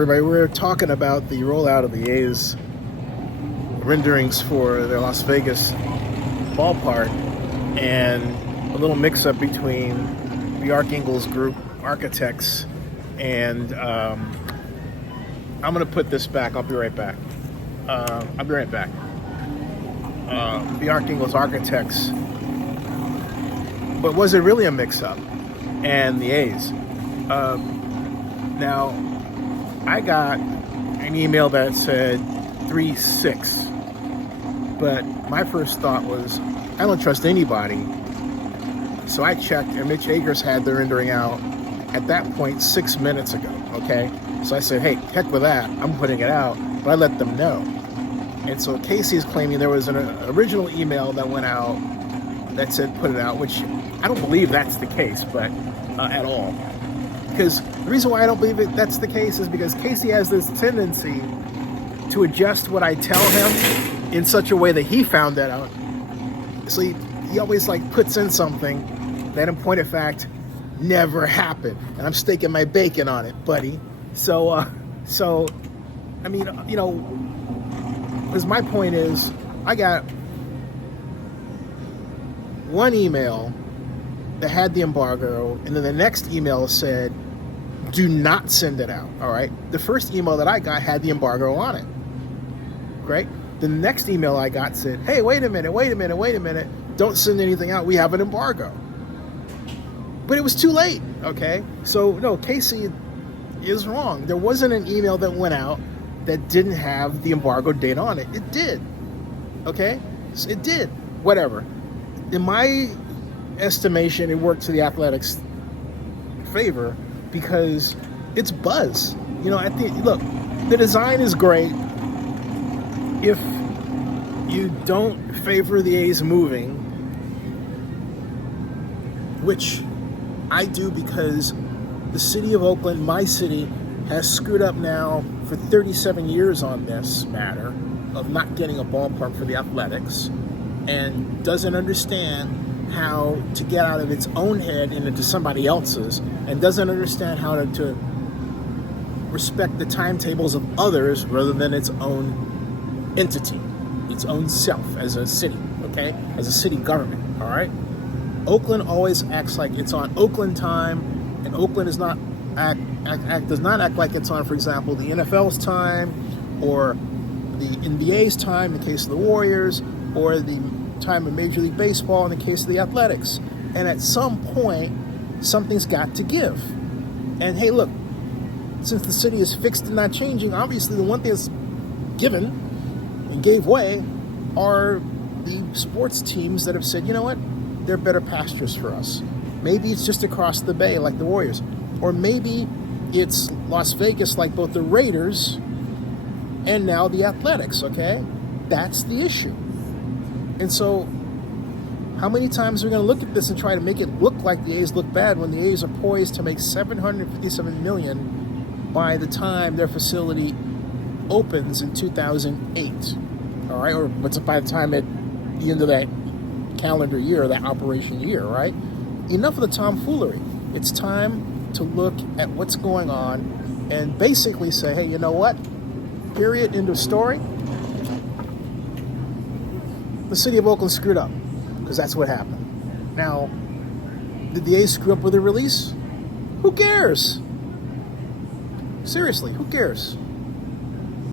Everybody, we're talking about the rollout of the A's renderings for their Las Vegas ballpark and a little mix-up between the Archangel's group architects and I'm going to put this back. I'll be right back. The Archangel's architects, but was it really a mix-up? And the A's. Now, I got an email that said 3-6, but my first thought was, I don't trust anybody. So I checked, and Mitch Akers had the rendering out at that point 6 minutes ago, okay? So I said, hey, heck with that, I'm putting it out, but I let them know. And so Casey is claiming there was an original email that went out that said put it out, which I don't believe that's the case, but at all. Because the reason why I don't believe that's the case is because Casey has this tendency to adjust what I tell him in such a way that he found that out. So he always puts in something that in point of fact never happened. And I'm staking my bacon on it, buddy. So I mean, because my point is, I got one email that had the embargo, and then the next email said, do not send it out, all right? The first email that I got had the embargo on it, right? The next email I got said, hey, wait a minute, don't send anything out, we have an embargo. But it was too late, okay? So, no, Casey is wrong. There wasn't an email that went out that didn't have the embargo date on it. It did, okay? It did, whatever. In my estimation, it worked to the Athletics' favor because it's buzz. Look, the design is great. If you don't favor the A's moving, which I do because the city of Oakland, my city, has screwed up now for 37 years on this matter of not getting a ballpark for the Athletics and doesn't understand how to get out of its own head and into somebody else's, and doesn't understand how to respect the timetables of others rather than its own entity, its own self as a city, okay? As a city government, all right? Oakland always acts like it's on Oakland time, and Oakland does not act like it's on, for example, the NFL's time or the NBA's time in the case of the Warriors, or the time of Major League Baseball in the case of the Athletics. And at some point, something's got to give. And hey, look, since the city is fixed and not changing, obviously the one thing that's given and gave way are the sports teams that have said, you know what, they're better pastures for us. Maybe it's just across the bay like the Warriors. Or maybe it's Las Vegas like both the Raiders and now the Athletics, okay? That's the issue. And so, how many times are we going to look at this and try to make it look like the A's look bad when the A's are poised to make $757 million by the time their facility opens in 2008? All right, or by the time at the end of that calendar year, that operation year, right? Enough of the tomfoolery. It's time to look at what's going on and basically say, hey, you know what? Period, end of story. The city of Oakland screwed up, because that's what happened. Now, did the A's screw up with the release? Who cares? Seriously, who cares?